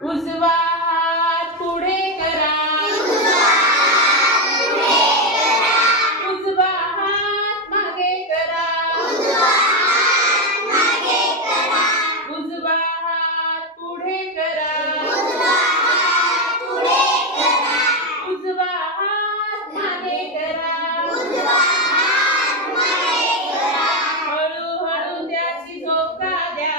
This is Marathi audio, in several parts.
उजवा हात पुढे करा, उजवा हात मागे करा, उजवा हात पुढे करा, उजवा हात मागे करा, हळूहळू त्याची झोका द्या,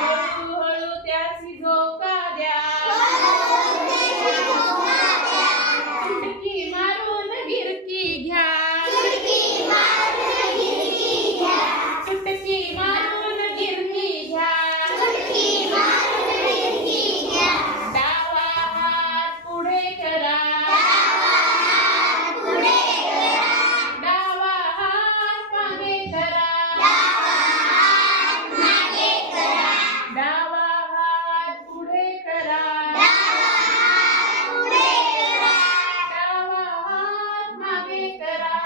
हळूहळू त्याची झोका द्या, चुटकी मारून गिरकी घ्या, चुटकी मारून गिरकी घ्या, डावा हात पुढे करा, डावा हात मागे करा, डावा हात पुढे करा, डावा हात मागे करा,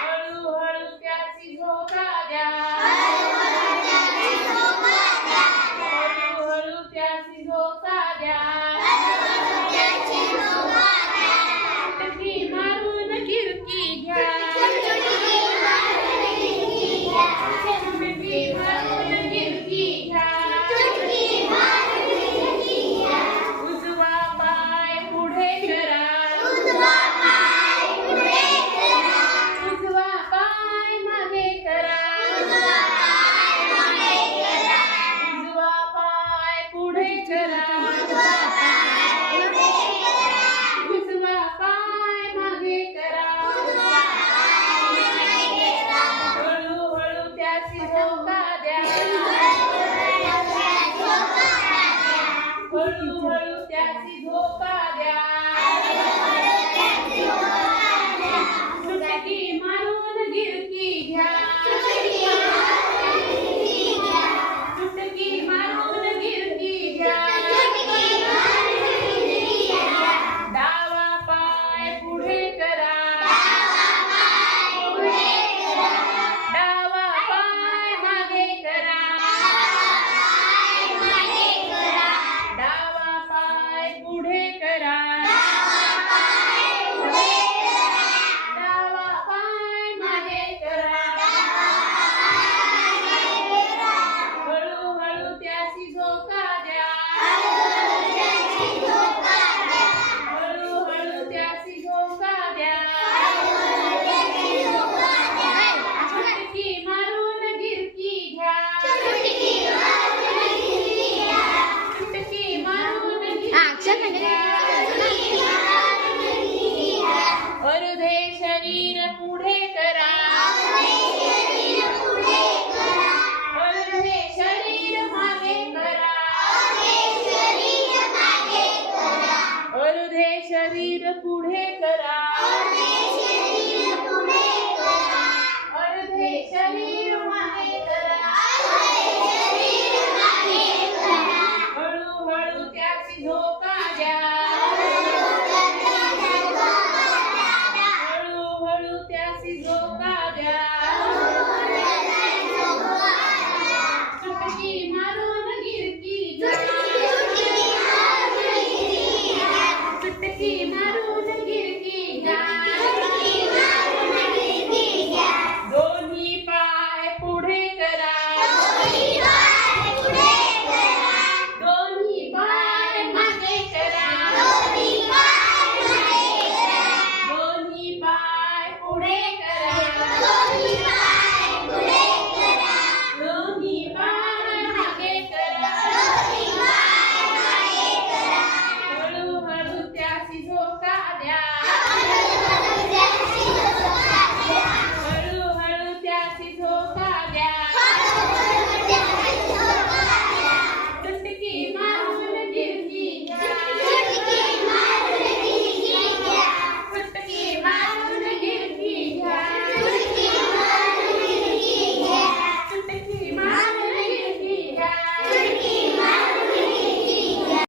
हळूहळू त्याची झोका द्या, हळूहळू त्याची झोका द्या, चुटकी मारून गिरकी घ्या, चुटकी मारून गिरकी घ्या, उजवा पाय पुढे करा, उजवा पाय मागे करा, उजवा पाय पुढे करा, उजवा पाय मागे करा, हळूहळू त्याची झोका